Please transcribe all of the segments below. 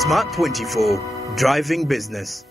Smart 24, driving business.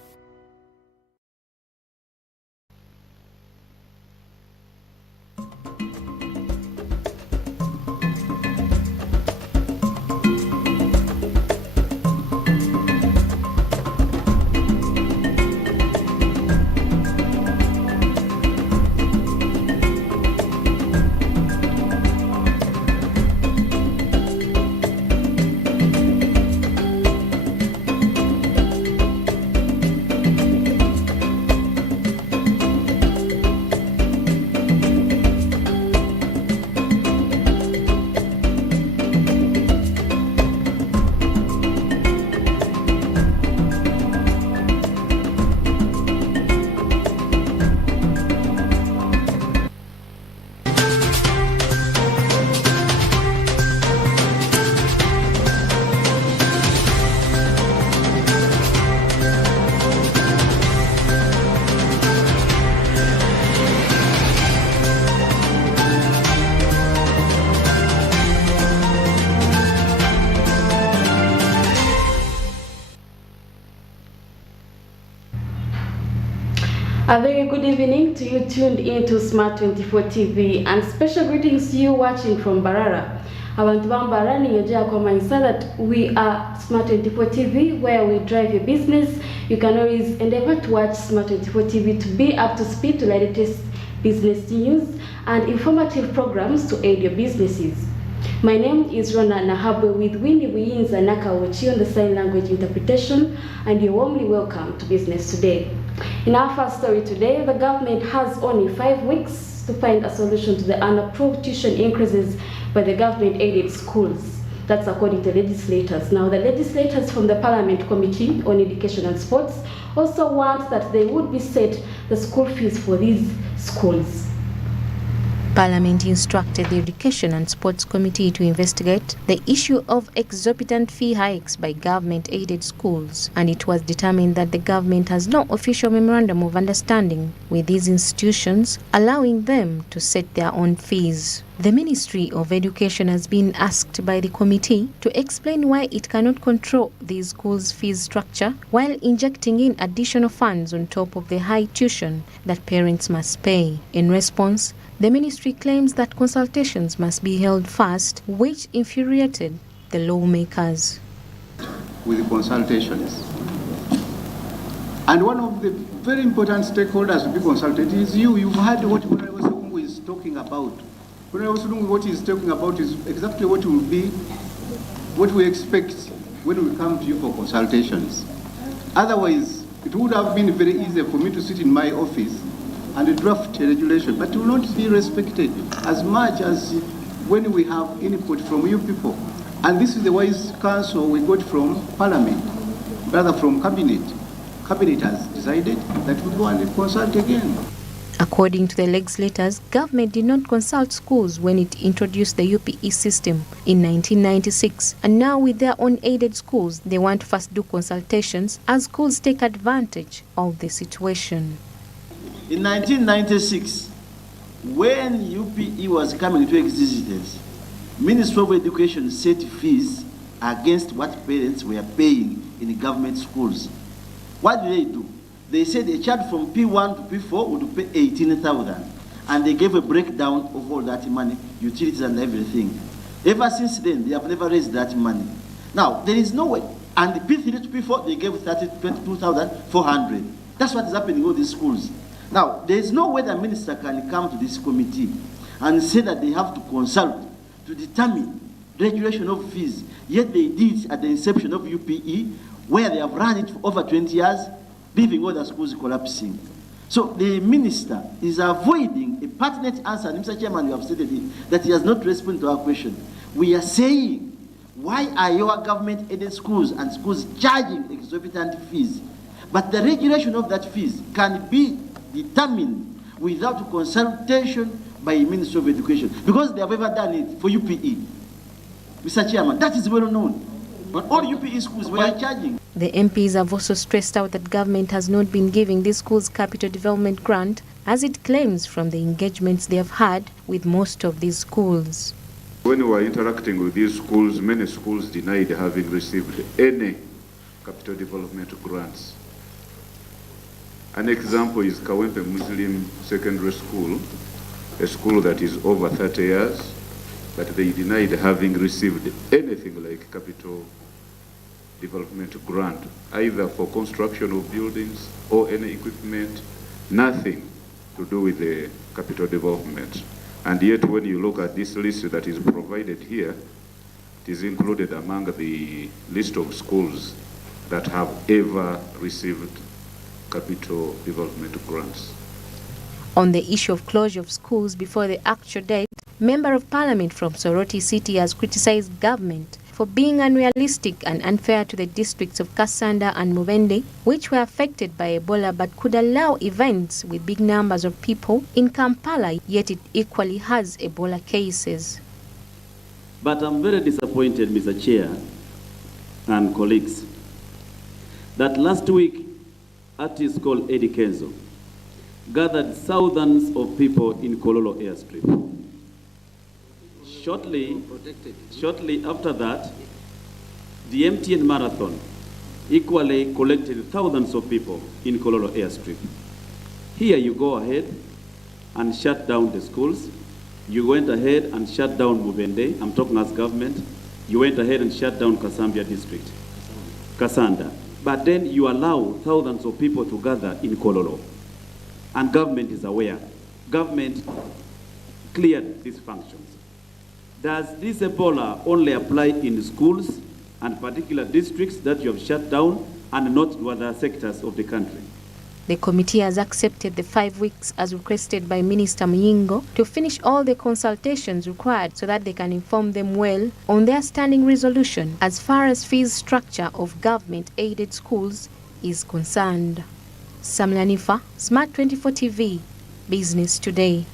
A very good evening to you tuned into Smart 24 TV, and special greetings to you watching from Barara. Abantu bambarani yojea kwa mindset that we are Smart 24 TV, where we drive your business. You can always endeavor to watch Smart 24 TV to be up to speed to the latest business news and informative programs to aid your businesses. My name is Rona Nahabwe with Winnie Wiyinza Nakawochi on the sign language interpretation, and you're warmly welcome to Business Today. In our first story today, the government has only 5 weeks to find a solution to the unapproved tuition increases by the government-aided schools. That's according to legislators. Now, the legislators from the Parliament Committee on Education and Sports also want that they would be set the school fees for these schools. Parliament instructed the Education and Sports Committee to investigate the issue of exorbitant fee hikes by government-aided schools, and it was determined that the government has no official memorandum of understanding with these institutions, allowing them to set their own fees. The Ministry of Education has been asked by the committee to explain why it cannot control these schools' fees structure while injecting in additional funds on top of the high tuition that parents must pay. In response, the ministry claims that consultations must be held first, which infuriated the lawmakers. With the consultations. And one of the very important stakeholders to be consulted is you. You've heard what Honorable Sekungu is talking about. What he's talking about is exactly what will be, what we expect when we come to you for consultations. Otherwise, it would have been very easy for me to sit in my office and draft a regulation, but it will not be respected as much as when we have input from you people. And this is the wise counsel we got from Parliament, rather from Cabinet. Cabinet has decided that we go and consult again. According to the legislators, government did not consult schools when it introduced the UPE system in 1996, and now with their own aided schools, they want to first do consultations as schools take advantage of the situation. In 1996, when UPE was coming to existence, Ministry of Education set fees against what parents were paying in government schools. What do? They said a child from P1 to P4 would pay 18,000, and they gave a breakdown of all that money, utilities and everything. Ever since then, they have never raised that money. Now, there is no way. And the P3 to P4, they gave 22,400. That's what is happening in all these schools. Now, there is no way the minister can come to this committee and say that they have to consult to determine regulation of fees, yet they did at the inception of UPE, where they have run it for over 20 years, leaving all the schools collapsing. So the minister is avoiding a pertinent answer. Mr. Chairman, you have stated it, that he has not responded to our question. We are saying, why are your government-aided schools and schools charging exorbitant fees? But the regulation of that fees can be determined without consultation by the Ministry of Education, because they have ever done it for UPE. Mr. Chairman, that is well known. But all UPE schools were charging. The MPs have also stressed out that government has not been giving these schools capital development grant, as it claims from the engagements they have had with most of these schools. When we were interacting with these schools, many schools denied having received any capital development grants. An example is Kawempe Muslim Secondary School, a school that is over 30 years, but they denied having received anything like capital development grant, either for construction of buildings or any equipment, nothing to do with the capital development. And yet when you look at this list that is provided here, it is included among the list of schools that have ever received capital development grants. On the issue of closure of schools before the actual date, Member of Parliament from Soroti City has criticized government for being unrealistic and unfair to the districts of Kasanda and Mubende, which were affected by Ebola but could allow events with big numbers of people in Kampala, yet it equally has Ebola cases. But I'm very disappointed, Mr. Chair and colleagues, that last week, artist called Eddie Kenzo gathered thousands of people in Kololo airstrip. Shortly after that, the MTN Marathon equally collected thousands of people in Kololo airstrip. Here you go ahead and shut down the schools. You went ahead and shut down Mubende. I'm talking as government. You went ahead and shut down Kasambia district, Kasanda. But then you allow thousands of people to gather in Kololo. And government is aware. Government cleared these functions. Does this Ebola only apply in schools and particular districts that you have shut down and not other sectors of the country? The committee has accepted the 5 weeks as requested by Minister Muyingo to finish all the consultations required so that they can inform them well on their standing resolution as far as fees structure of government-aided schools is concerned. Samla Nifa, Smart 24 TV, Business Today.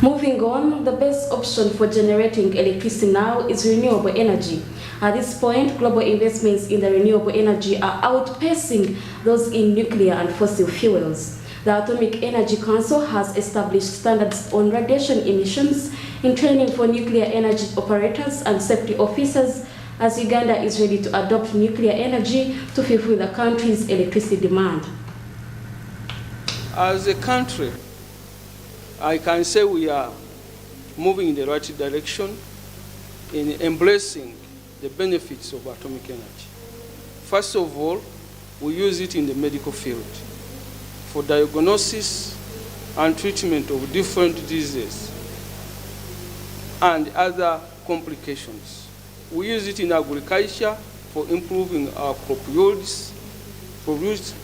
Moving on, the best option for generating electricity now is renewable energy. At this point, global investments in the renewable energy are outpacing those in nuclear and fossil fuels. The Atomic Energy Council has established standards on radiation emissions in training for nuclear energy operators and safety officers, as Uganda is ready to adopt nuclear energy to fulfill the country's electricity demand. As a country, I can say we are moving in the right direction in embracing the benefits of atomic energy. First of all, we use it in the medical field for diagnosis and treatment of different diseases and other complications. We use it in agriculture for improving our crop yields, produce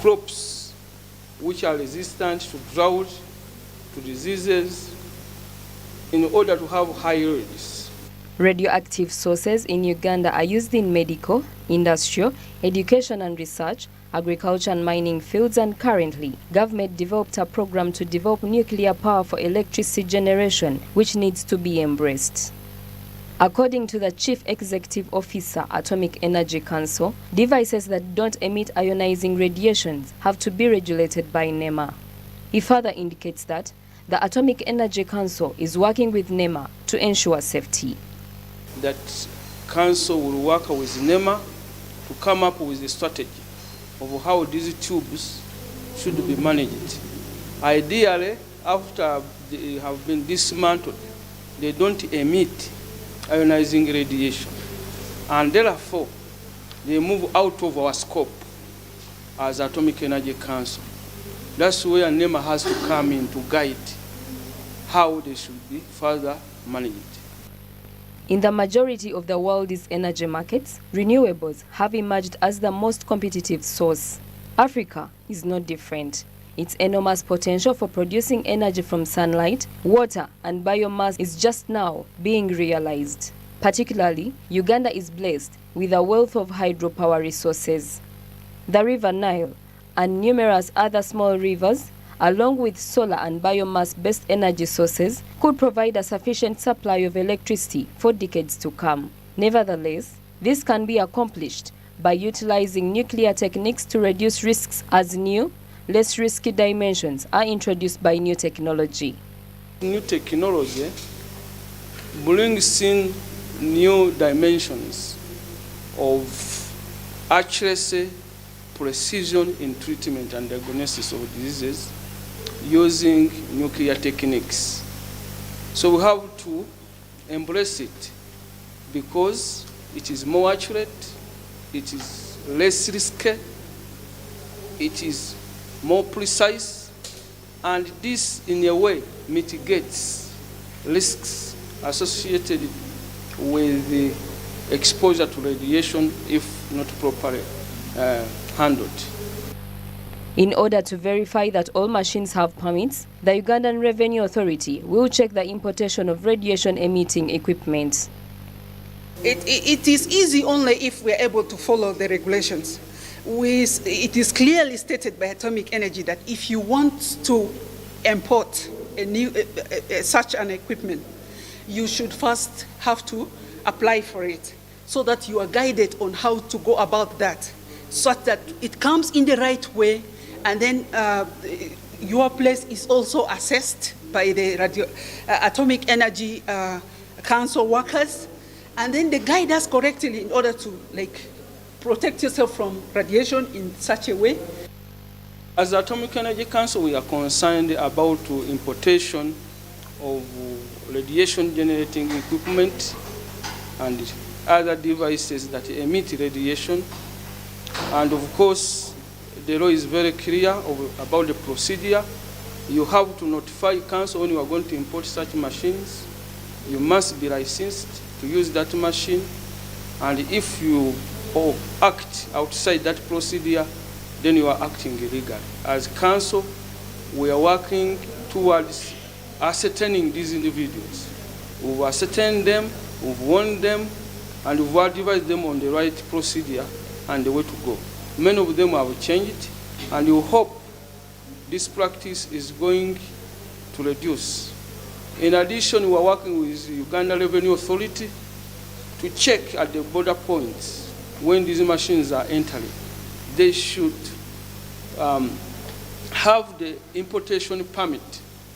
crops which are resistant to drought, to diseases, in order to have high yields. Radioactive sources in Uganda are used in medical, industrial, education and research, agriculture and mining fields, and currently, government developed a program to develop nuclear power for electricity generation, which needs to be embraced. According to the Chief Executive Officer, Atomic Energy Council, devices that don't emit ionizing radiations have to be regulated by NEMA. He further indicates that the Atomic Energy Council is working with NEMA to ensure safety. That council will work with NEMA to come up with a strategy of how these tubes should be managed. Ideally, after they have been dismantled, they don't emit ionizing radiation, and therefore they move out of our scope as Atomic Energy Council. That's where NEMA has to come in to guide how they should be further managed. In the majority of the world's energy markets, renewables have emerged as the most competitive source. Africa is no different. Its enormous potential for producing energy from sunlight, water, and biomass is just now being realized. Particularly, Uganda is blessed with a wealth of hydropower resources. The River Nile and numerous other small rivers, along with solar and biomass-based energy sources, could provide a sufficient supply of electricity for decades to come. Nevertheless, this can be accomplished by utilizing nuclear techniques to reduce risks as new, less risky dimensions are introduced by new technology. New technology brings in new dimensions of accuracy, precision in treatment and diagnosis of diseases using nuclear techniques. So we have to embrace it because it is more accurate, it is less risky, it is more precise, and this in a way mitigates risks associated with the exposure to radiation if not properly handled. In order to verify that all machines have permits, the Ugandan Revenue Authority will check the importation of radiation-emitting equipment. It is easy only if we are able to follow the regulations. It is clearly stated by Atomic Energy that if you want to import such an equipment, you should first have to apply for it so that you are guided on how to go about that, such that it comes in the right way, and then your place is also assessed by the Atomic Energy Council workers, and then they guide us correctly in order to protect yourself from radiation in such a way. As the Atomic Energy Council, we are concerned about importation of radiation-generating equipment and other devices that emit radiation. And of course, the law is very clear about the procedure. You have to notify council when you are going to import such machines. You must be licensed to use that machine. And if you act outside that procedure, then you are acting illegally. As council, we are working towards ascertaining these individuals. We've ascertained them, we've warned them, and we've advised them on the right procedure and the way to go. Many of them have changed, and we hope this practice is going to reduce. In addition, we are working with the Uganda Revenue Authority to check at the border points when these machines are entering. They should have the importation permit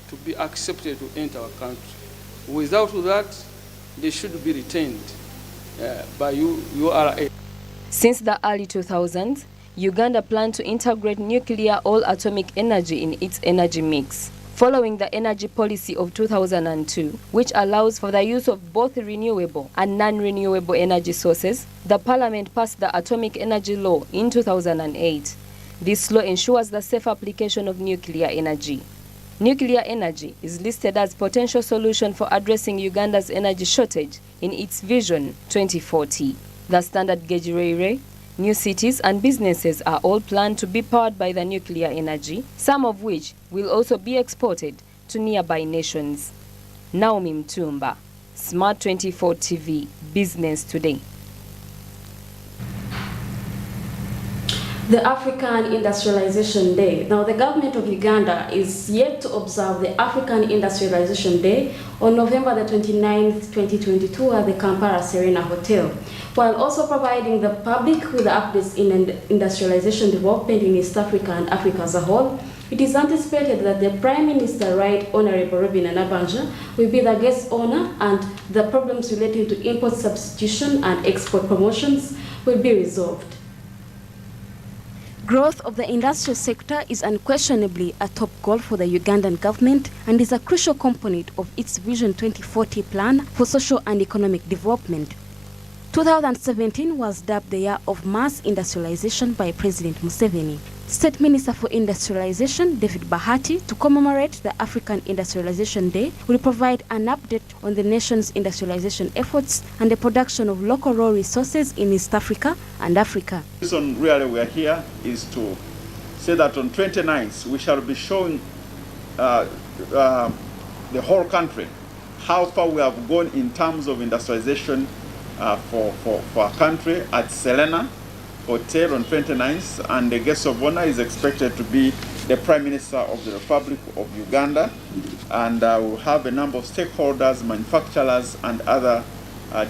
to be accepted to enter our country. Without that, they should be retained by URA. Since the early 2000s, Uganda planned to integrate nuclear or atomic energy in its energy mix, following the energy policy of 2002, which allows for the use of both renewable and non-renewable energy sources. The Parliament passed the Atomic Energy Law in 2008. This law ensures the safe application of nuclear energy. Nuclear energy is listed as potential solution for addressing Uganda's energy shortage in its Vision 2040. The standard gauge railway, new cities and businesses are all planned to be powered by the nuclear energy, some of which will also be exported to nearby nations. Naomi Mtumba, Smart 24 TV, Business Today. The African Industrialization Day. Now, the government of Uganda is yet to observe the African Industrialization Day on November the 29th, 2022 at the Kampala Serena Hotel, while also providing the public with updates in industrialization development in East Africa and Africa as a whole. It is anticipated that the Prime Minister, Right Honorable Robin Anabanja, will be the guest honor, and the problems relating to import substitution and export promotions will be resolved. Growth of the industrial sector is unquestionably a top goal for the Ugandan government and is a crucial component of its Vision 2040 plan for social and economic development. 2017 was dubbed the year of mass industrialization by President Museveni. State Minister for Industrialization, David Bahati, to commemorate the African Industrialization Day, will provide an update on the nation's industrialization efforts and the production of local raw resources in East Africa and Africa. The reason really we are here is to say that on 29th we shall be showing the whole country how far we have gone in terms of industrialization for our country at Serena Hotel on 29th, and the guest of honor is expected to be the Prime Minister of the Republic of Uganda, and we'll have a number of stakeholders, manufacturers and other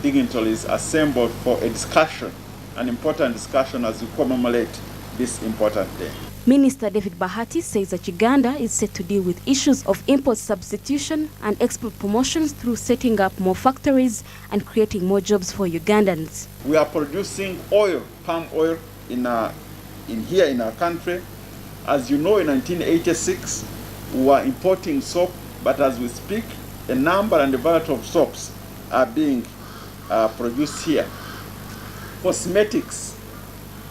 dignitaries assembled for a discussion, an important discussion as we commemorate this important day. Minister David Bahati says that Uganda is set to deal with issues of import substitution and export promotions through setting up more factories and creating more jobs for Ugandans. We are producing oil, palm oil, in here in our country. As you know, in 1986, we were importing soap, but as we speak, a number and a variety of soaps are being produced here. Cosmetics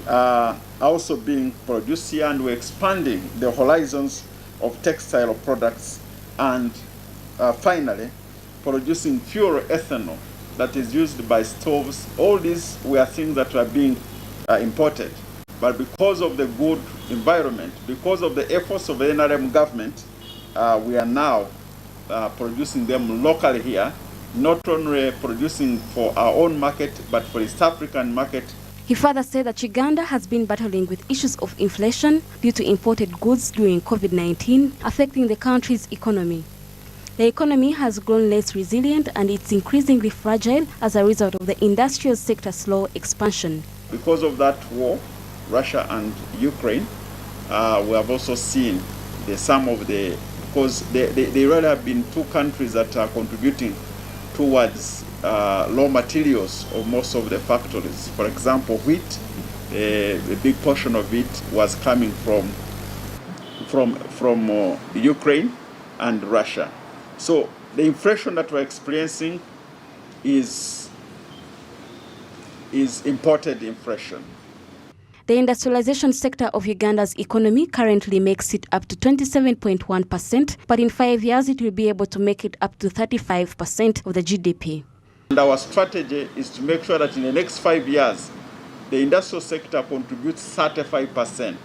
are also being produced here, and we're expanding the horizons of textile products, and finally, producing pure ethanol that is used by stoves. All these were things that were being imported. But because of the good environment, because of the efforts of the NRM government, we are now producing them locally here, not only producing for our own market, but for East African market. He further said that Uganda has been battling with issues of inflation due to imported goods during COVID-19, affecting the country's economy. The economy has grown less resilient and it's increasingly fragile as a result of the industrial sector's slow expansion. Because of that war, Russia and Ukraine, we have also seen because they really have been two countries that are contributing towards raw materials of most of the factories. For example, wheat, a big portion of it was coming from Ukraine and Russia. So the inflation that we're experiencing is imported inflation. The industrialization sector of Uganda's economy currently makes it up to 27.1%, but in 5 years it will be able to make it up to 35% of the GDP. And our strategy is to make sure that in the next 5 years, the industrial sector contributes 35%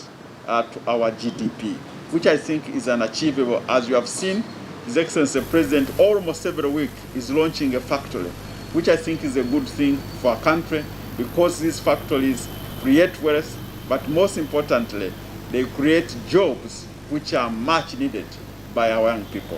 to our GDP, which I think is unachievable. As you have seen, His Excellency the President almost every week is launching a factory, which I think is a good thing for our country, because these factories create wealth, but most importantly, they create jobs which are much needed by our young people.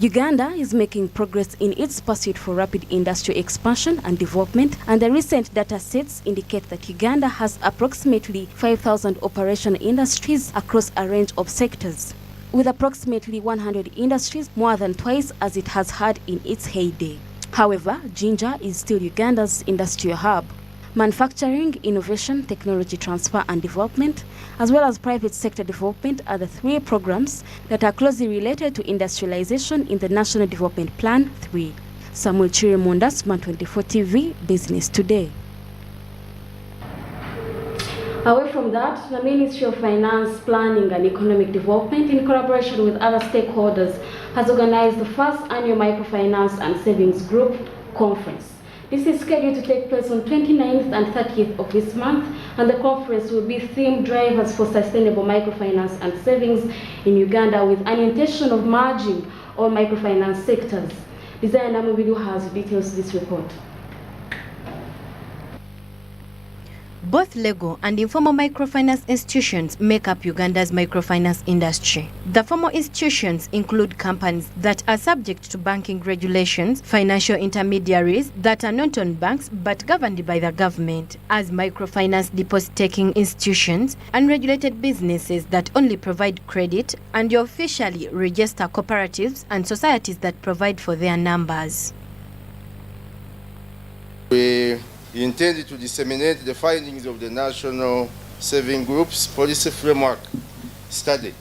Uganda is making progress in its pursuit for rapid industrial expansion and development, and the recent data sets indicate that Uganda has approximately 5,000 operational industries across a range of sectors, with approximately 100 industries, more than twice as it has had in its heyday. However, Jinja is still Uganda's industrial hub. Manufacturing, innovation, technology transfer and development, as well as private sector development are the three programs that are closely related to industrialization in the National Development Plan 3. Samuel Chirimonda, Smart 24 TV, Business Today. Away from that, the Ministry of Finance, Planning and Economic Development, in collaboration with other stakeholders, has organized the first annual Microfinance and Savings Group Conference. This is scheduled to take place on 29th and 30th of this month, and the conference will be themed Drivers for Sustainable Microfinance and Savings in Uganda, with an intention of merging all microfinance sectors. Designer Mubidu has details this report. Both legal and informal microfinance institutions make up Uganda's microfinance industry. The formal institutions include companies that are subject to banking regulations, financial intermediaries that are not on banks but governed by the government, as microfinance deposit-taking institutions, unregulated businesses that only provide credit, and your officially registered cooperatives and societies that provide for their numbers. We intended to disseminate the findings of the National Saving Group's policy framework study.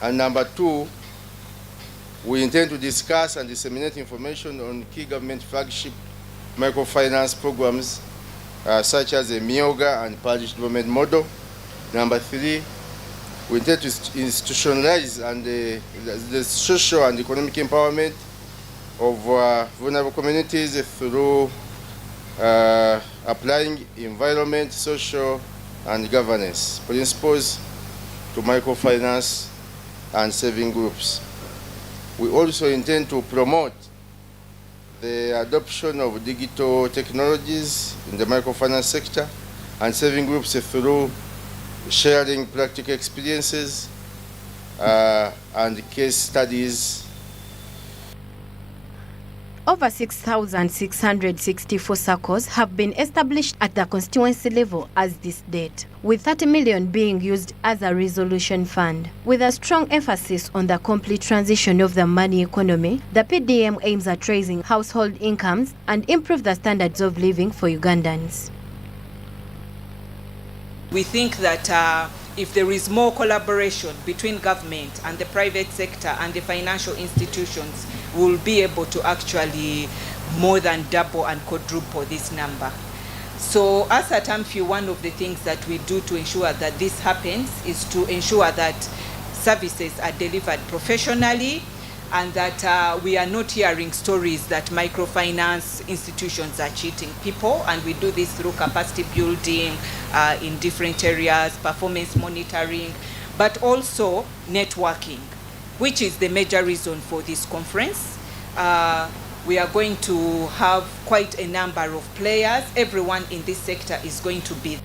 And number two, we intend to discuss and disseminate information on key government flagship microfinance programs such as the Myoga and Parish Development Model. Number three, we intend to institutionalize and the social and economic empowerment of vulnerable communities through applying environment, social, and governance principles to microfinance and saving groups. We also intend to promote the adoption of digital technologies in the microfinance sector and saving groups through sharing practical experiences and case studies. Over 6,664 SACCOs have been established at the constituency level as this date, with 30 million being used as a resolution fund. With a strong emphasis on the complete transition of the money economy, the PDM aims at raising household incomes and improve the standards of living for Ugandans. We think that if there is more collaboration between government and the private sector and the financial institutions, we'll be able to actually more than double and quadruple this number. So as at AMFI, one of the things that we do to ensure that this happens is to ensure that services are delivered professionally and that we are not hearing stories that microfinance institutions are cheating people, and we do this through capacity building in different areas, performance monitoring, but also networking, which is the major reason for this conference. We are going to have quite a number of players. Everyone in this sector is going to be.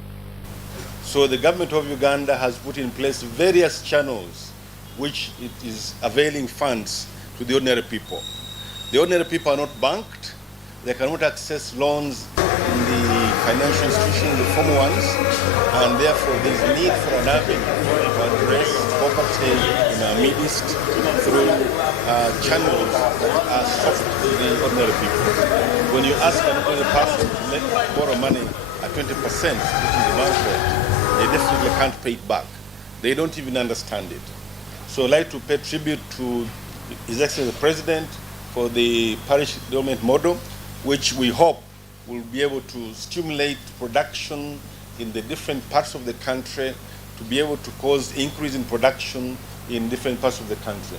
So the government of Uganda has put in place various channels which it is availing funds to the ordinary people. The ordinary people are not banked. They cannot access loans in the financial institutions, the formal ones, and therefore there is a need for an avenue to address poverty in our midst through channels that are soft to the ordinary people. When you ask an ordinary person to borrow money at 20%, which is the bank rate, they definitely can't pay it back. They don't even understand it. So I'd like to pay tribute to His Excellency the President for the parish development model, which we hope will be able to stimulate production in the different parts of the country, to be able to cause increase in production in different parts of the country.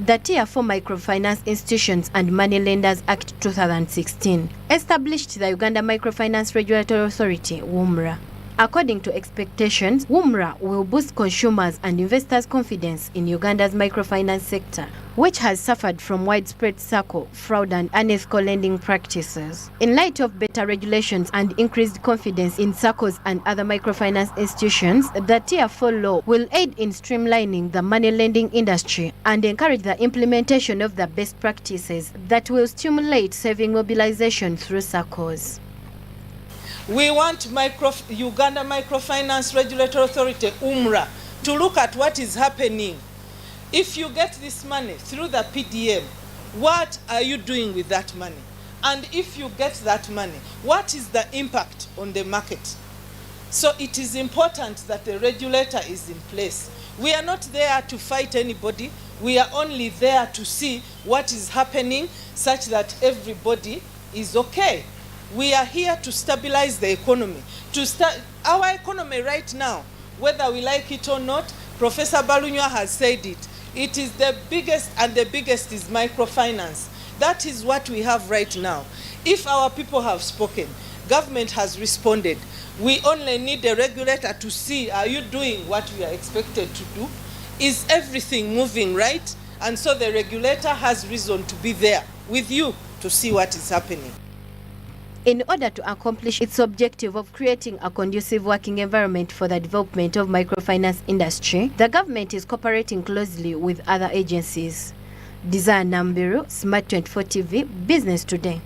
The Tier 4 Microfinance Institutions and Moneylenders Act 2016 established the Uganda Microfinance Regulatory Authority, WUMRA. According to expectations, WUMRA will boost consumers and investors' confidence in Uganda's microfinance sector, which has suffered from widespread SACCO, fraud and unethical lending practices. In light of better regulations and increased confidence in SACCOs and other microfinance institutions, the Tier 4 law will aid in streamlining the money lending industry and encourage the implementation of the best practices that will stimulate saving mobilization through SACCOs. We want Uganda Microfinance Regulatory Authority, UMRA, to look at what is happening. If you get this money through the PDM, what are you doing with that money? And if you get that money, what is the impact on the market? So it is important that the regulator is in place. We are not there to fight anybody. We are only there to see what is happening such that everybody is okay. We are here to stabilize the economy. Our economy right now, whether we like it or not, Professor Balunywa has said it. It is the biggest, and the biggest is microfinance. That is what we have right now. If our people have spoken, government has responded. We only need the regulator to see, are you doing what we are expected to do? Is everything moving right? And so the regulator has reason to be there with you to see what is happening. In order to accomplish its objective of creating a conducive working environment for the development of microfinance industry, the government is cooperating closely with other agencies. Desire Nambiru, Smart 24 TV, Business Today.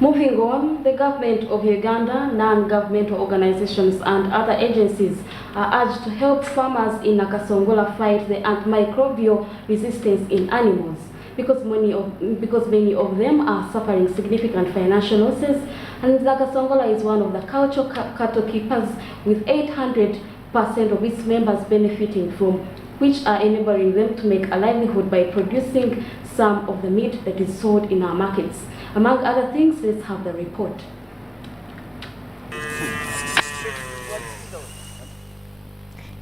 Moving on, the government of Uganda, non-governmental organizations and other agencies are urged to help farmers in Nakasongola fight the antimicrobial resistance in animals. Because many of them are suffering significant financial losses, and Nakasongola is one of the cultural cattle keepers with 800% of its members benefiting from which are enabling them to make a livelihood by producing some of the meat that is sold in our markets. Among other things, let's have the report.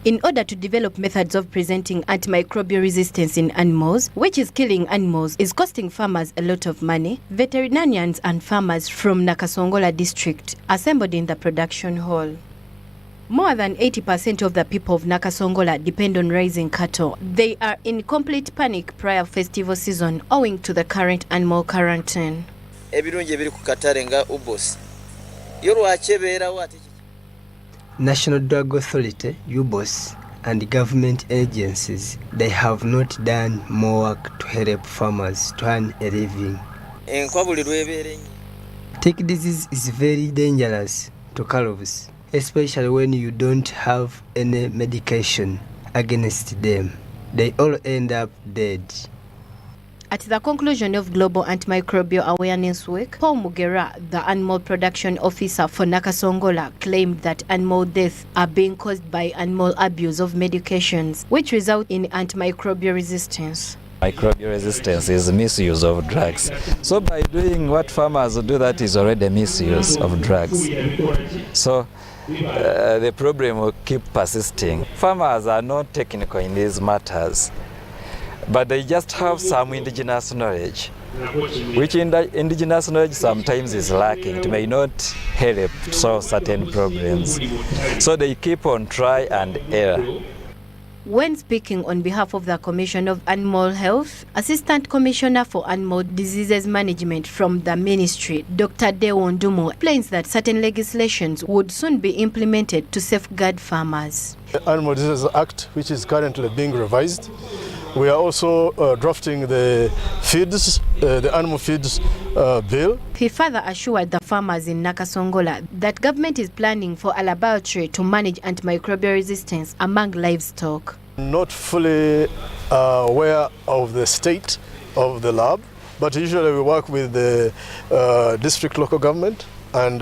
In order to develop methods of presenting antimicrobial resistance in animals, which is killing animals, is costing farmers a lot of money, veterinarians and farmers from Nakasongola district assembled in the production hall. More than 80% of the people of Nakasongola depend on raising cattle. They are in complete panic prior festival season owing to the current animal quarantine. National Drug Authority, UBOS, and government agencies, they have not done more work to help farmers to earn a living. Tick disease is very dangerous to calves, especially when you don't have any medication against them. They all end up dead. At the conclusion of Global Antimicrobial Awareness Week, Paul Mugera, the animal production officer for Nakasongola, claimed that animal deaths are being caused by animal abuse of medications, which result in antimicrobial resistance. Microbial resistance is misuse of drugs. So by doing what farmers do, that is already misuse of drugs. So the problem will keep persisting. Farmers are not technical in these matters, but they just have some indigenous knowledge, which indigenous knowledge sometimes is lacking. It may not help solve certain problems. So they keep on try and error. When speaking on behalf of the Commission of Animal Health, Assistant Commissioner for Animal Diseases Management from the Ministry, Dr. Deo Ndumo, explains that certain legislations would soon be implemented to safeguard farmers. The Animal Diseases Act, which is currently being revised, we are also drafting the feeds, the animal feeds bill. He further assured the farmers in Nakasongola that government is planning for a laboratory to manage antimicrobial resistance among livestock. Not fully aware of the state of the lab, but usually we work with the district local government, and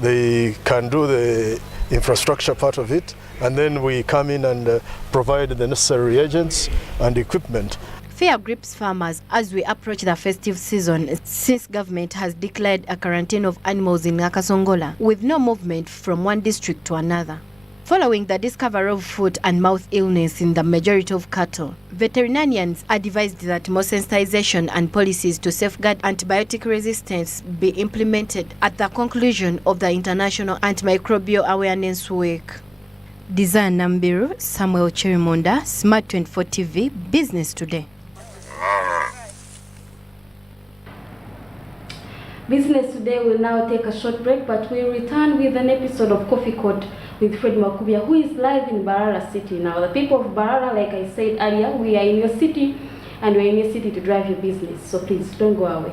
they can do the infrastructure part of it, and then we come in and provide the necessary reagents and equipment. Fear grips farmers as we approach the festive season, since government has declared a quarantine of animals in Nakasongola with no movement from one district to another. Following the discovery of foot and mouth illness in the majority of cattle, veterinarians advised that more sensitization and policies to safeguard antibiotic resistance be implemented at the conclusion of the International Antimicrobial Awareness Week. Design Nambiru, Samuel Cherimonda, Smart 24 TV, Business Today. Business Today will now take a short break, but we'll return with an episode of Coffee Court with Fred Makubia, who is live in Barara City. Now, the people of Barara, like I said earlier, we are in your city, and we're in your city to drive your business. So please, don't go away.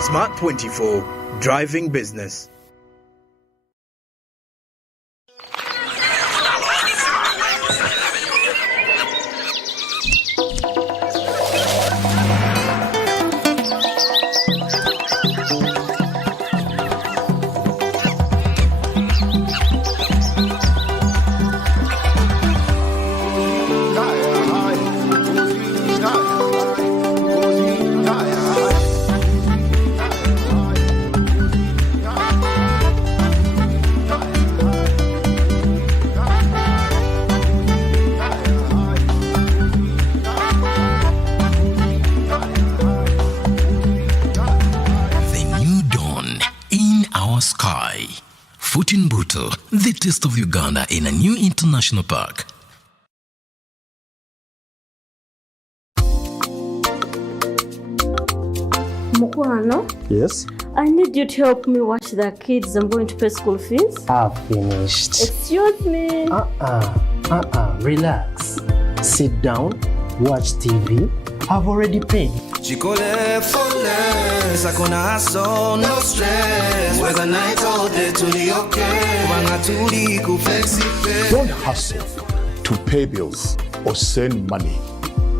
Smart 24, driving business. Futinbuto, the taste of Uganda in a new international park. Mukwano? Yes? I need you to help me watch the kids. I'm going to pay school fees. I've finished. Excuse me. Relax. Sit down, watch TV. I've already paid. Chikole flawless, hakuna hassle, no stress. Whether night or day, tuli okay. Wanga tuli ku FlexiPay. Don't hustle to pay bills or send money.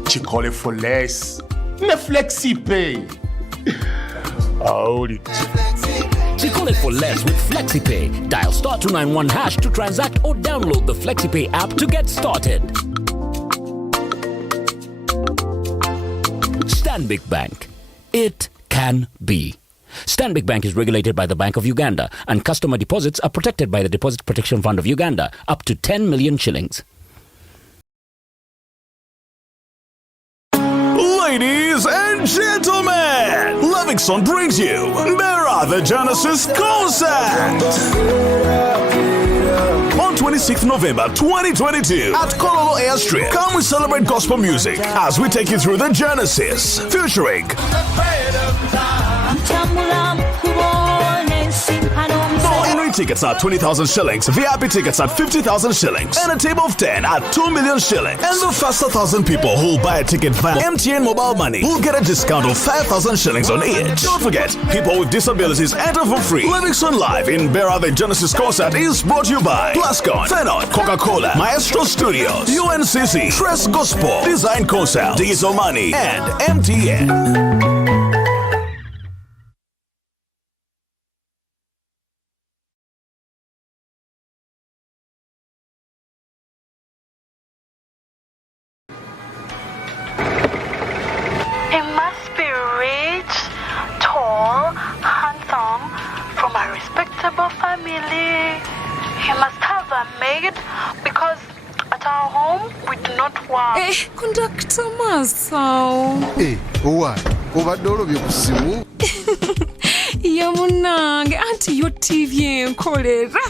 Chikole for less. Le FlexiPay. Hold it. Chikole for less with FlexiPay. Dial *291# to transact or download the FlexiPay app to get started. Stanbic Bank. It can be. Stanbic Bank is regulated by the Bank of Uganda, and customer deposits are protected by the Deposit Protection Fund of Uganda, up to 10 million shillings. Ladies and gentlemen, Livingston brings you Bera the Genesis concert on 26th November 2022 at Kololo Airstrip. Come we celebrate gospel music as we take you through the Genesis, featuring ordinary tickets at 20,000 shillings, VIP tickets at 50,000 shillings, and a table of 10 at 2 million shillings. And the first 1,000 people who will buy a ticket via MTN mobile money will get a discount of 5,000 shillings on each. Don't forget, people with disabilities enter for free. Livingston Live in Bera the Genesis concert is brought to you by Plascon, Phenol, Coca-Cola, Maestro Studios, UNCC, Tres Gospel, Design Consult, Diesel Money, and MTN. Conductor Masao. What? Obadde olobye ku simu? Ya munange, anti yo TV enkolera.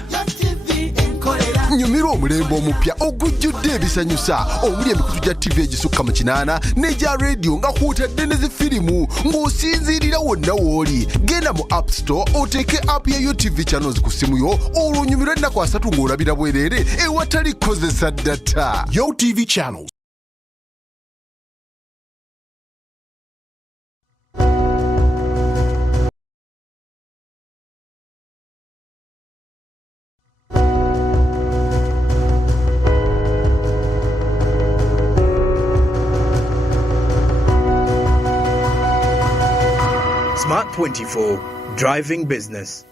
Nyumira omulembe omupya ogujjudde ebisanyusa omuli emikutu gya TV egisukka mu 8 n'egya radio nga kwotadde ne zifirimu ng'osinziirira wonna w'oli. Genda mu App Store oteeke app ya TV channels ku simu yo olwo onyumirwe ennaku 3 ng'olabira bwereere ewatali kukozesa data. Yo TV channels. Smart 24, driving business.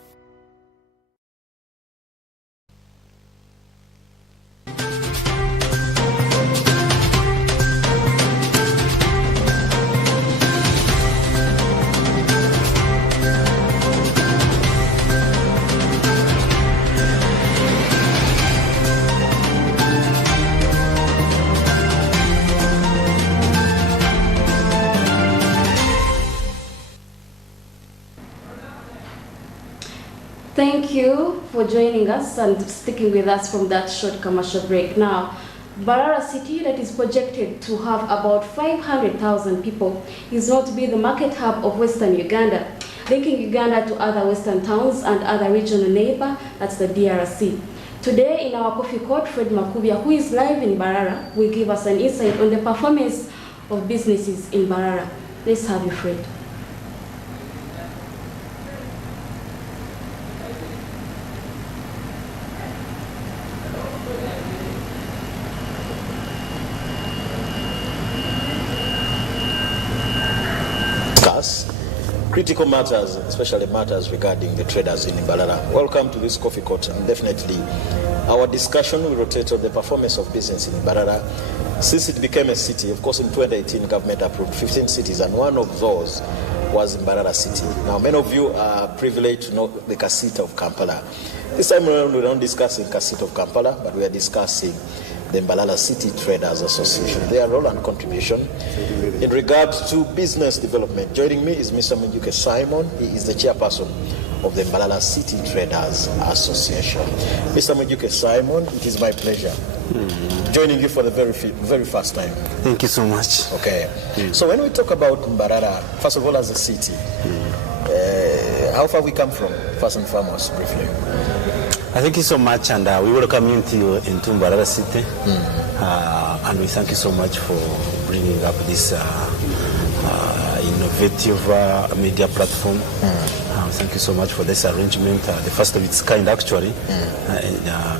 Thank you for joining us and sticking with us from that short commercial break. Now, Mbarara City, that is projected to have about 500,000 people, is known to be the market hub of Western Uganda, linking Uganda to other Western towns and other regional neighbor, that's the DRC. Today in our coffee court, Fred Makubia, who is live in Mbarara, will give us an insight on the performance of businesses in Mbarara. Let's have you, Fred. Critical matters, especially matters regarding the traders in Mbarara. Welcome to this coffee court, and definitely our discussion will rotate on the performance of business in Mbarara. Since it became a city, of course in 2018 government approved 15 cities, and one of those was Mbarara City. Now many of you are privileged to know the Kasita of Kampala. This time around we're not discussing Kasita of Kampala, but we are discussing the Mbarara City Traders Association, their role and contribution in regards to business development. Joining me is Mr. Mwijuke Simon. He is the chairperson of the Mbarara City Traders Association. Mr. Mwijuke Simon, it is my pleasure joining you for the very first time. Thank you so much. Okay. So when we talk about Mbarara, first of all as a city, how far we come from, first and foremost, briefly? Thank you so much, and we welcome you into Mbarara City, and we thank you so much for bringing up this innovative media platform. Thank you so much for this arrangement, the first of its kind actually,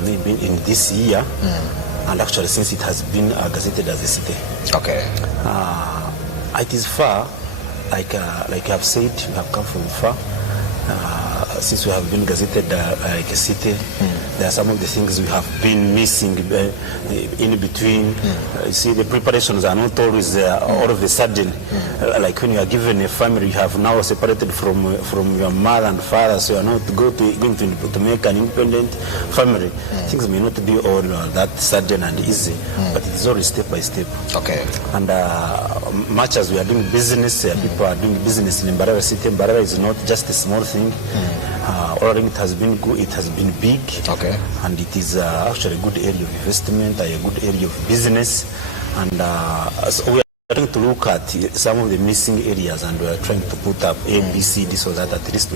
maybe in this year, and actually since it has been gazetted as a city. Okay. It is far, like I have said, we have come from far. since we have been gazetted like a city, there are some of the things we have been missing in between. You see, the preparations are not always all of a sudden. Like when you are given a family, you have now separated from your mother and father, so you are not going to make an independent family. Things may not be all that sudden and easy, but it is always step by step. Okay. And much as we are doing business, people are doing business in Mbarara City. Mbarara is not just a small thing. All along it has been good, it has been big. Okay. And it is actually a good area of investment, a good area of business. And so we are trying to look at some of the missing areas, and we are trying to put up A, B, C, D, so that at least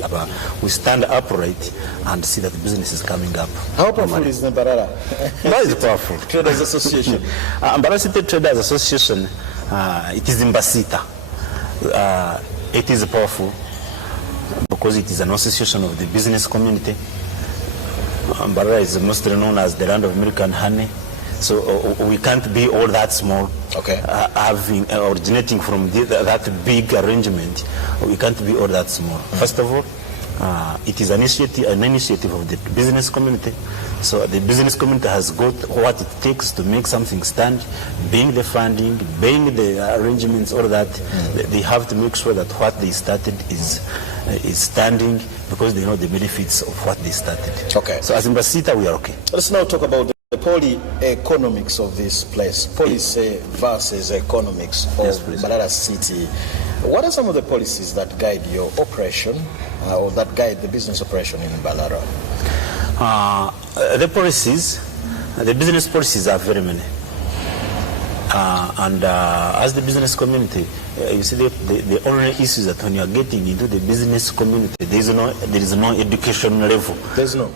we stand upright and see that the business is coming up. How powerful is the Mbarara? That is powerful. Traders Association. Mbarara City Traders Association, it is in Mbasita. It is powerful because it is an association of the business community. Mbarara is mostly known as the land of milk and honey. So we can't be all that small. Okay. Originating from that big arrangement, we can't be all that small. First of all, it is an initiative of the business community. So the business community has got what it takes to make something stand, being the funding, being the arrangements, all that. They have to make sure that what they started is standing, because they know the benefits of what they started. Okay. So as in Mbasita, we are okay. Let's now talk about the poly-economics of this place. Policy versus economics of Mbarara City. What are some of the policies that guide your operation, or that guide the business operation in Mbarara? The business policies are very many. And as the business community, you see the only issue is that when you are getting into the business community, there is no education level. There is no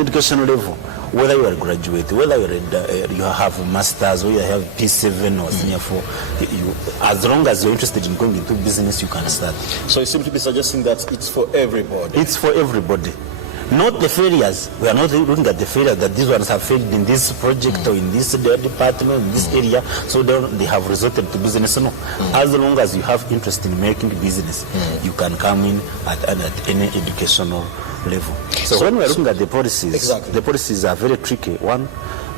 education level. Whether you are a graduate, whether you have a master's, whether you have P7 or senior 4, as long as you're interested in going into business, you can start. So you seem to be suggesting that it's for everybody. It's for everybody. Not the failures. We are not looking at the failures that these ones have failed in this project or in this department, in this area, so they have resorted to business. No. As long as you have interest in making business, you can come in at any educational level. So when we are looking at the policies, the policies are very tricky. One,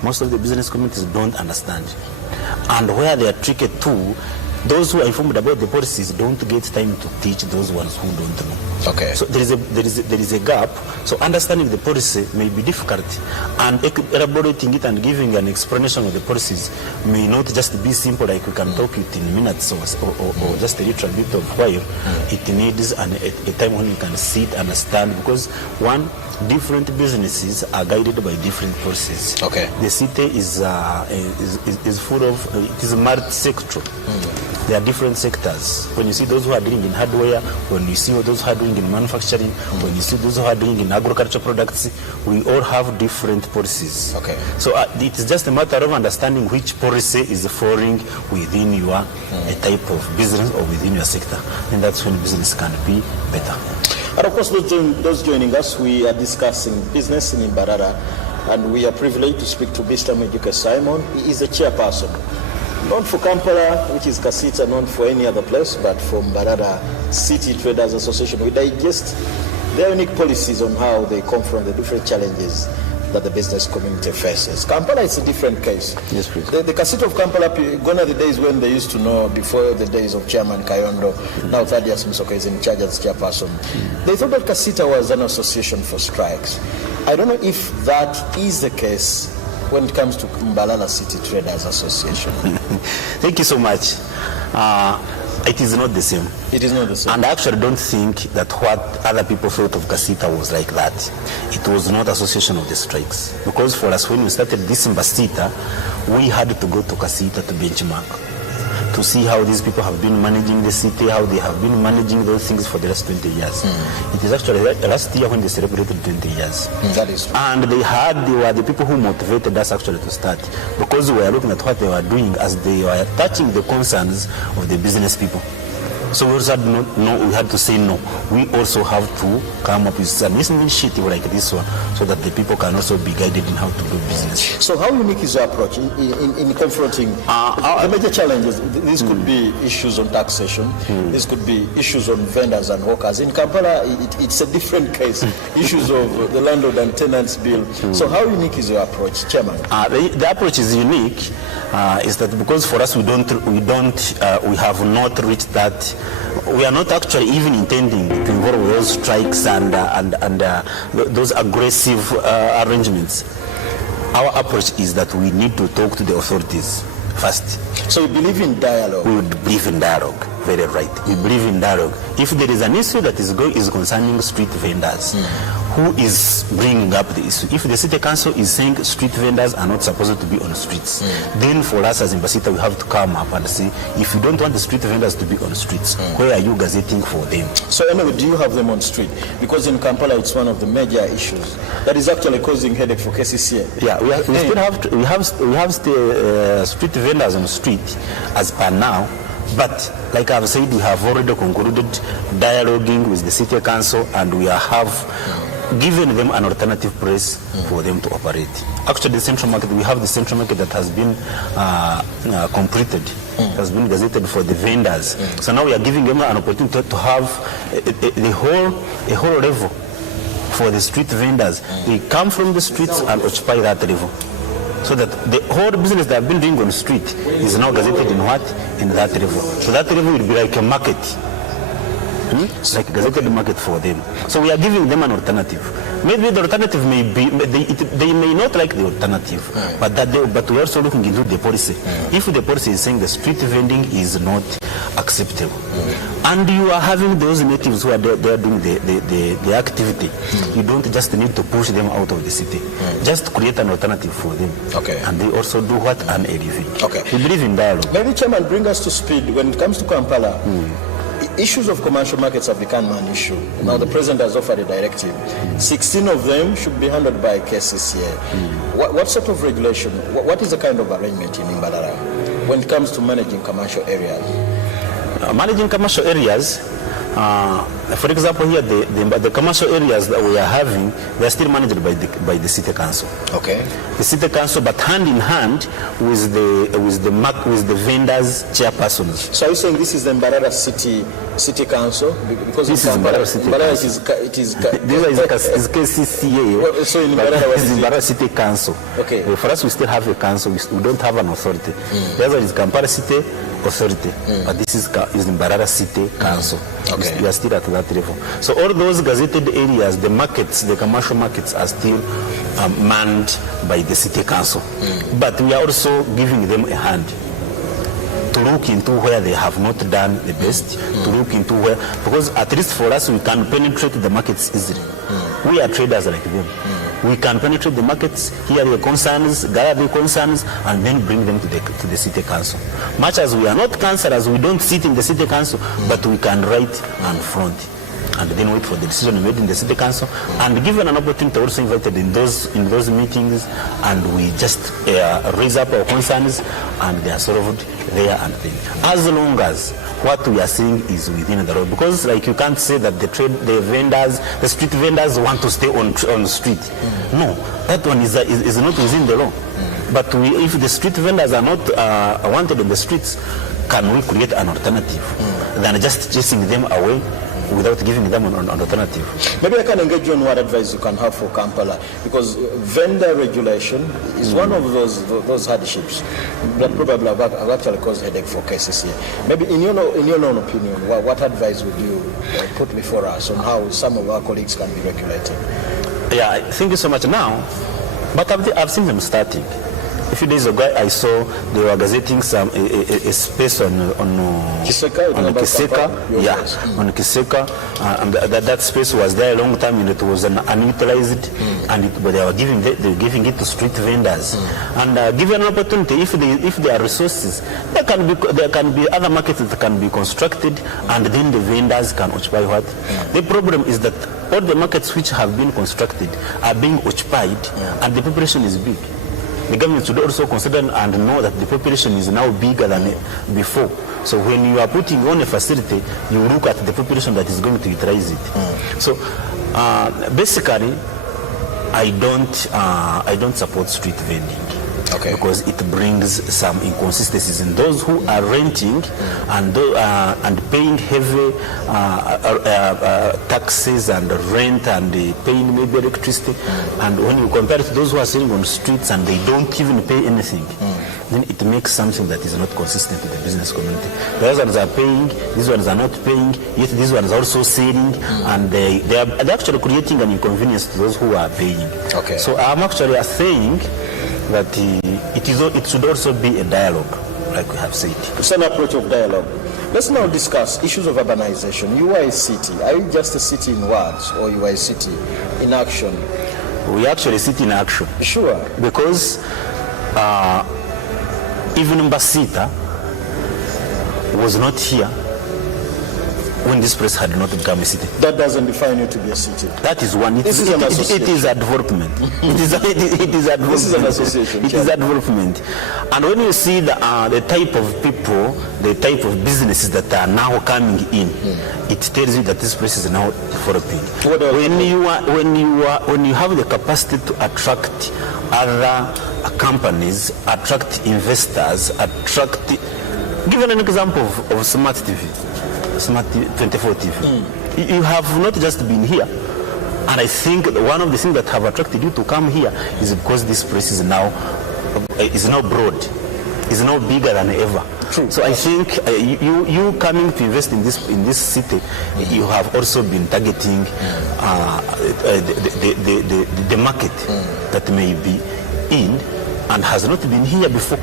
most of the business communities don't understand. And where they are tricky too, those who are informed about the policies don't get time to teach those ones who don't know. Okay. So there is a gap. So understanding the policy may be difficult, and elaborating it and giving an explanation of the policies may not just be simple, like we can talk it in minutes or just a little bit of while. It needs a time when you can sit, understand, because one, different businesses are guided by different policies. Okay. The city is full of, it is multi-sector. There are different sectors. When you see those who are dealing in hardware, when you see those who are doing in manufacturing, when you see those who are doing in agricultural products, we all have different policies. Okay. So it is just a matter of understanding which policy is falling within your type of business or within your sector, and that's when business can be better. And of course, those joining us, we are discussing business in Mbarara, and we are privileged to speak to Mr. Mejuke Simon. He is the chairperson, not for Kampala, which is Kasita, not for any other place, but for Mbarara City Traders Association. We digest their unique policies on how they confront the different challenges that the business community faces. Kampala is a different case. Yes, please. The Kasita of Kampala, gone are the days when they used to know, before the days of Chairman Kayondo. Now Thaddeus Musoka is in charge as chairperson. They thought that Kasita was an association for strikes. I don't know if that is the case when it comes to Mbarara City Traders Association. Thank you so much. It is not the same. It is not the same. And I actually don't think that what other people thought of Kasita was like that. It was not association of the strikes. Because for us, when we started this in Mbasita, we had to go to Kasita to benchmark, to see how these people have been managing the city, how they have been managing those things for the last 20 years. It is actually last year when they celebrated 20 years. That is true. And they were the people who motivated us actually to start, because we were looking at what they were doing as they were touching the concerns of the business people. So we also we had to say no. We also have to come up with some initiative like this one so that the people can also be guided in how to do business. So how unique is your approach in confronting the major challenges? These could be issues on taxation. This could be issues on vendors and hawkers. In Kampala, it's a different case. Issues of the landlord and tenants bill. So how unique is your approach, Chairman? The approach is unique. Is that because for us we have not reached that. We are not actually even intending to involve those strikes and those aggressive arrangements. Our approach is that we need to talk to the authorities first. So you believe in dialogue? We would believe in dialogue. Very right. We believe in dialogue. If there is an issue that is concerning street vendors, who is bringing up the issue? If the city council is saying street vendors are not supposed to be on the streets, then for us as Mbasita, we have to come up and say, if you don't want the street vendors to be on the streets, where are you gazetting for them? So anyway, do you have them on street? Because in Kampala, it's one of the major issues that is actually causing headache for KCCA. Yeah, we still have street vendors on the street as per now. But like I've said, we have already concluded dialoguing with the city council, and we have given them an alternative place for them to operate. Actually, the central market, we have the central market that has been completed, has been gazetted for the vendors. So now we are giving them an opportunity to have a whole level for the street vendors. They come from the streets and occupy that level. So that the whole business they have been doing on the street is now gazetted in what? In that level. So that level will be like a market. It's like a gazetted market for them. So we are giving them an alternative. Maybe the alternative may be, they may not like the alternative, but we are also looking into the policy. If the policy is saying the street vending is not acceptable, and you are having those natives who are there doing the activity, you don't just need to push them out of the city. Just create an alternative for them. Okay. And they also do what? An LEV. Okay. We believe in dialogue. Maybe, Chairman, bring us to speed. When it comes to Kampala, issues of commercial markets have become an issue. Now the President has offered a directive. 16 of them should be handled by KCCA. What sort of regulation, what is the kind of arrangement in Mbarara when it comes to managing commercial areas? Managing commercial areas, for example, here the commercial areas that we are having, they are still managed by the city council. Okay. The city council, but hand in hand with the vendors' chairpersons. So are you saying this is the Mbarara City Council? Because this is Mbarara City Council. This is KCCA. Well, so in Mbarara, what is Mbarara City Council. Okay. For us, we still have a council. We don't have an authority. The other is Kampala City Authority, but this is Mbarara City Council. Okay. We are still at that level. So all those gazetted areas, the markets, the commercial markets are still manned by the city council. But we are also giving them a hand to look into where they have not done the best, to look into where, because at least for us, we can penetrate the markets easily. We are traders like them. We can penetrate the markets, hear the concerns, gather the concerns, and then bring them to the city council. Much as we are not councillors, we don't sit in the city council, but we can write and front, and then wait for the decision made in the city council, and given an opportunity also invited in those meetings, and we just raise up our concerns, and they are solved there and then. As long as what we are seeing is within the law, because like you can't say that the street vendors want to stay on the street. No, that one is not within the law. But if the street vendors are not wanted in the streets, can we create an alternative than just chasing them away without giving them an alternative? Maybe I can engage you on what advice you can have for Kampala, because vendor regulation is one of those hardships that probably have actually caused headache for KCCA. Maybe in your own opinion, what advice would you put before us on how some of our colleagues can be regulated? Yeah, thank you so much now, but I've seen them starting. A few days ago, I saw they were gazetting a space on Kiseka. On Kiseka, and that space was there a long time, and it was unutilized, but they were giving it to street vendors. And given an opportunity, if there are resources, there can be other markets that can be constructed, and then the vendors can occupy what. The problem is that all the markets which have been constructed are being occupied, and the population is big. The government should also consider and know that the population is now bigger than before. So when you are putting on a facility, you look at the population that is going to utilize it. So basically, I don't support street vending. Okay. Because it brings some inconsistencies in those who are renting and paying heavy taxes and rent and paying maybe electricity. And when you compare it to those who are sitting on streets and they don't even pay anything, then it makes something that is not consistent with the business community. Those ones are paying, these ones are not paying, yet these ones are also selling, and they're actually creating an inconvenience to those who are paying. Okay. So I'm actually saying that it should also be a dialogue, like we have said. It's an approach of dialogue. Let's now discuss issues of urbanization. You are a city. Are you just a city in words, or you are a city in action? We actually sit in action. Sure. Because even Mbasita was not here when this place had not become a city. That doesn't define you to be a city. That is one. It is a development. It is a development. This is an association. It is a development. And when you see the type of people, the type of businesses that are now coming in, it tells you that this place is now developing. When you have the capacity to attract other companies, attract investors, give an example of Smart TV. Smart 24 TV. You have not just been here, and I think one of the things that have attracted you to come here is because this place is now broad, is now bigger than ever. True. So I think you coming to invest in this city, you have also been targeting the market that may be in and has not been here before.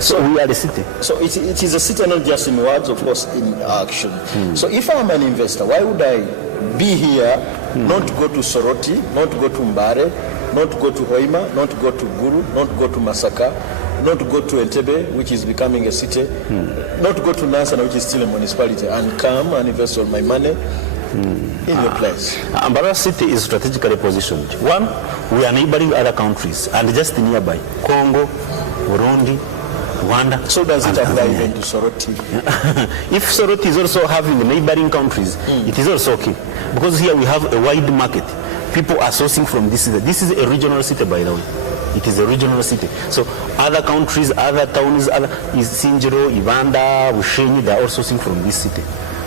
So we are the city. So it is a city not just in words, of course, in action. So if I'm an investor, why would I be here, not go to Soroti, not go to Mbare, not go to Hoima, not go to Gulu, not go to Masaka, not go to Entebbe, which is becoming a city, not go to Nansana, which is still a municipality, and come and invest all my money in your place? Mbarara city is strategically positioned. One, we are neighboring other countries and just nearby, Congo, Burundi, Rwanda. So does it apply even to Soroti? If Soroti is also having neighboring countries, it is also okay. Because here we have a wide market. People are sourcing from this city. This is a regional city, by the way. It is a regional city. So other countries, other towns, Sinjiro, Ibanda, Ushenyi, they are all sourcing from this city.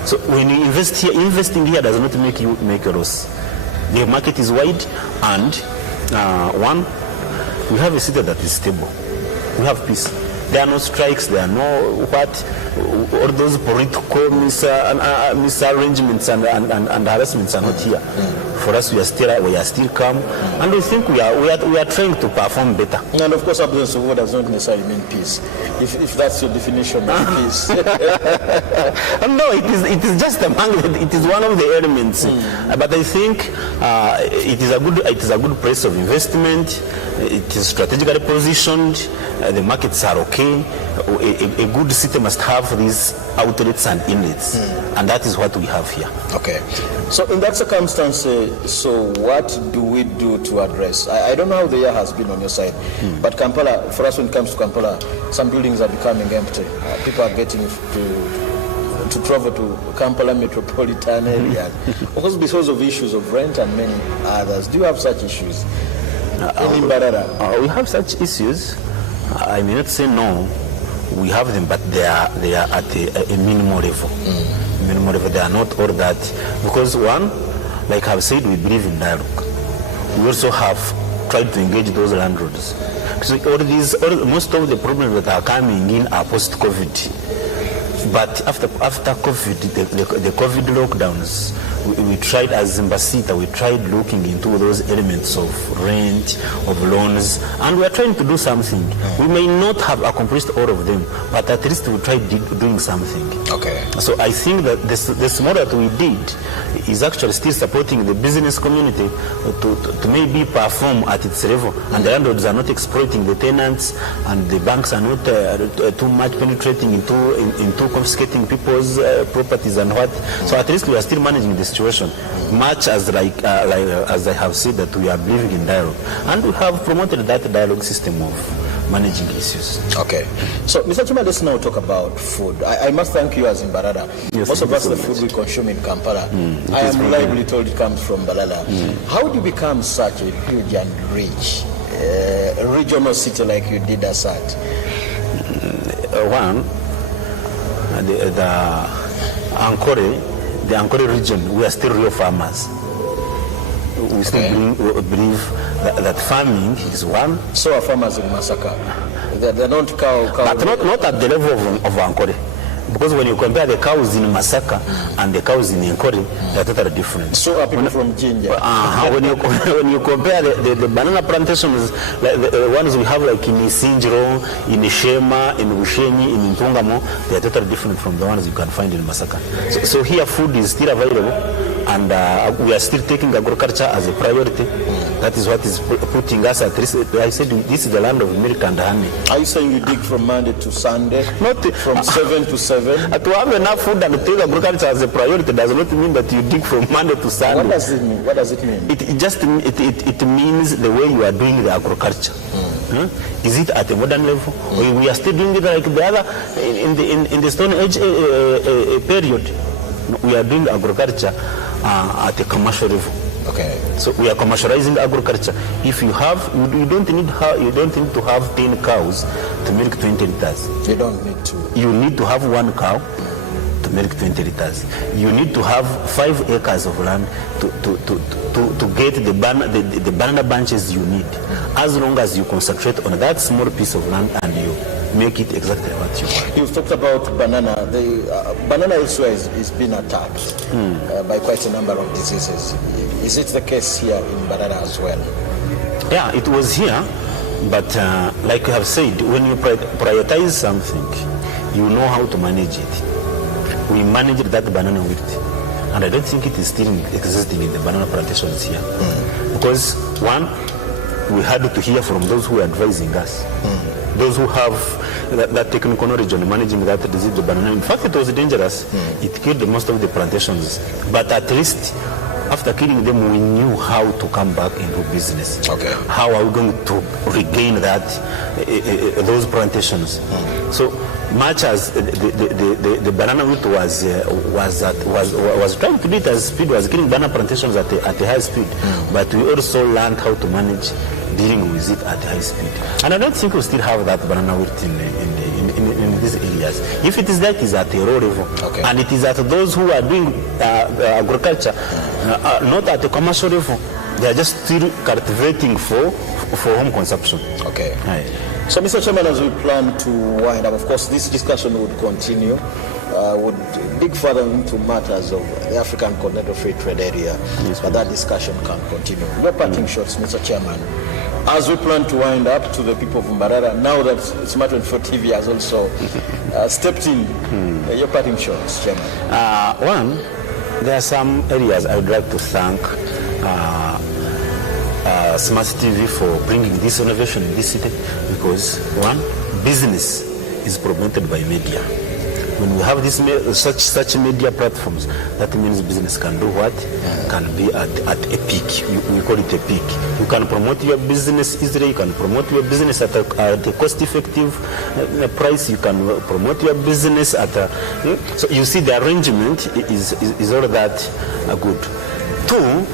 So when you invest here, investing here does not make you make a loss. The market is wide, and one, we have a city that is stable. We have peace. There are no strikes, there are no all those political misarrangements and harassments are not here. For us, we are still calm, and we think we are trying to perform better. And of course, absence of war does not necessarily mean peace. If that's your definition of peace. No, it is just it is one of the elements. But I think it is a good place of investment. It is strategically positioned. The markets are okay. A good city must have these outlets and inlets, and that is what we have here. Okay. So in that circumstance, so what do we do to address? I don't know how the year has been on your side, but Kampala, for us when it comes to Kampala, some buildings are becoming empty. People are getting to travel to Kampala metropolitan area, because of issues of rent and many others. Do you have such issues in Mbarara? We have such issues. I may not say no. We have them, but they are at a minimal level. Minimal level. They are not all that, because one, like I've said, we believe in dialogue. We also have tried to engage those landlords. So most of the problems that are coming in are post-COVID. But after COVID, the COVID lockdowns, we tried as Mbasita, we tried looking into those elements of rent, of loans, and we are trying to do something. We may not have accomplished all of them, but at least we tried doing something. Okay. So I think that the small that we did is actually still supporting the business community to maybe perform at its level, and the landlords are not exploiting the tenants, and the banks are not too much penetrating into confiscating people's properties and what. So at least we are still managing the situation, much as as I have said that we are believing in dialogue, and we have promoted that dialogue system of managing issues. Okay. So, Mr. Chuma, let's now talk about food. I must thank you as in Mbarara. Yes, most of us, so the much. food we consume in Kampala, I is am from reliably told it comes from Mbarara. How do you become such a huge and rich regional city like you did Assad? One, the Ankole region, we are still real farmers. We still believe that farming is one. So are farmers in Masaka. They're not cow. But not at the level of Ankole. Because when you compare the cows in Masaka and the cows in Ankole, they're totally different. So are people from Jinja. When you compare the banana plantations, like the ones we have like in Isinjiro, in Shema, in Bushenyi, in Ntungamo, they're totally different from the ones you can find in Masaka. So here food is still available, and we are still taking agriculture as a priority. That is what is putting us at risk. I said this is the land of milk and honey. Are you saying you dig from Monday to Sunday? Not from 7 to 7? To have enough food and take agriculture as a priority does not mean that you dig from Monday to Sunday. What does it mean? What does it mean? It means the way you are doing the agriculture. Is it at a modern level? We are still doing it like the other in the Stone Age period. We are doing agriculture at a commercial level. Okay. So we are commercializing agriculture. If you have, you don't need to have 10 cows to milk 20 liters. You don't need to. You need to have 1 cow to milk 20 liters. You need to have 5 acres of land to get the banana bunches you need. As long as you concentrate on that small piece of land and you make it exactly what you want. You've talked about banana. The banana elsewhere is being attacked by quite a number of diseases. Is it the case here in Mbarara as well? Yeah, it was here, but like you have said, when you prioritize something, you know how to manage it. We managed that banana wilt, and I don't think it is still existing in the banana plantations here. Because one, we had to hear from those who are advising us. Those who have that technical knowledge on managing that disease, the banana. In fact, it was dangerous. It killed most of the plantations. But at least, after killing them, we knew how to come back into business. Okay. How are we going to regain that, those plantations? So much as the banana root was trying to do it as speed, was killing banana plantations at a high speed, but we also learned how to manage dealing with it at high speed. And I don't think we still have that banana root in these areas. If it is that, it is at a low level. Okay. And it is at those who are doing agriculture, not at a commercial level. They are just still cultivating for home consumption. Okay. Right. So, Mr. Chairman, as we plan to wind up, of course, this discussion would continue, would dig further into matters of the African Continental Free Trade Area, but that discussion can continue. Your parting shots, Mr. Chairman, as we plan to wind up to the people of Mbarara, now that Smart 24 TV has also stepped in, your parting shots, Chairman. One, there are some areas I would like to thank Smart TV for bringing this innovation in this city, because one, business is promoted by media. When we have this such media platforms, that means business can do what? Can be at a peak. We call it a peak. You can promote your business easily. You can promote your business at a cost-effective price. You can promote your business at a... So you see, the arrangement is all that good. Two,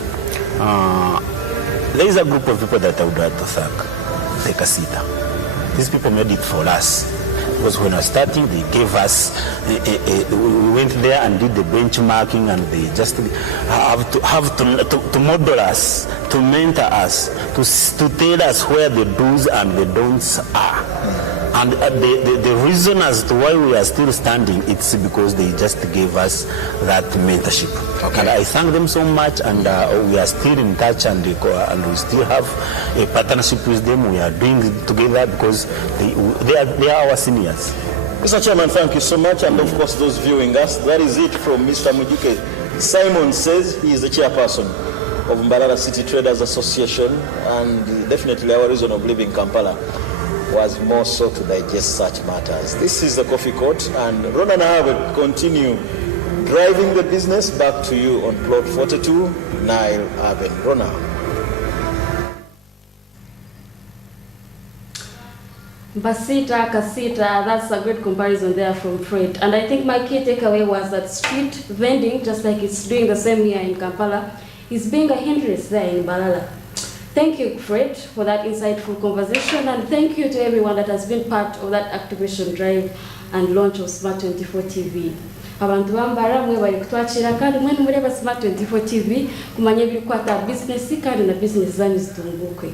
there is a group of people that I would like to thank, the Kasita. These people made it for us. Because when we were starting, they gave us, we went there and did the benchmarking, and they just have to model us, to mentor us, to tell us where the do's and the don'ts are. And the reason as to why we are still standing, it's because they just gave us that mentorship. Okay. And I thank them so much, and we are still in touch, and we still have a partnership with them. We are doing it together because they are our seniors. Mr. Chairman, thank you so much, and of course those viewing us, that is it from Mr. Mujuke. Simon says he is the chairperson of Mbarara City Traders Association, and definitely our reason of living in Kampala was more so to digest such matters. This is the Coffee Court, and Ron and I will continue driving the business back to you on plot 42, Nile Avenue. Rona. Basita, Kasita, that's a great comparison there from Fred. And I think my key takeaway was that street vending, just like it's doing the same here in Kampala, is being a hindrance there in Mbarara. Thank you, Fred, for that insightful conversation, and thank you to everyone that has been part of that activation drive and launch of Smart 24 TV. Abantu bambara mwe bali kutwachira kandi mwe mureba Smart 24 TV kumanya ibikwata business kandi na business zanyu zitunguke.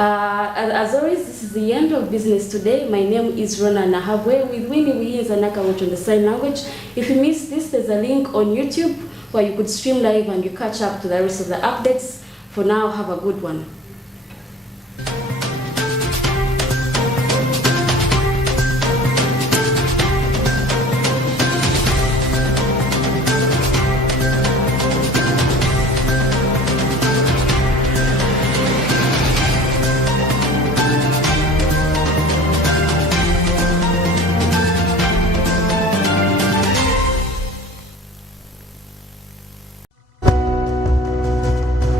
As always, this is the end of business today. My name is Rona Nahabwe with Winnie Wihinza Nakawuch on the sign language. If you missed this, there's a link on YouTube where you could stream live and you catch up to the rest of the updates. For now, have a good one.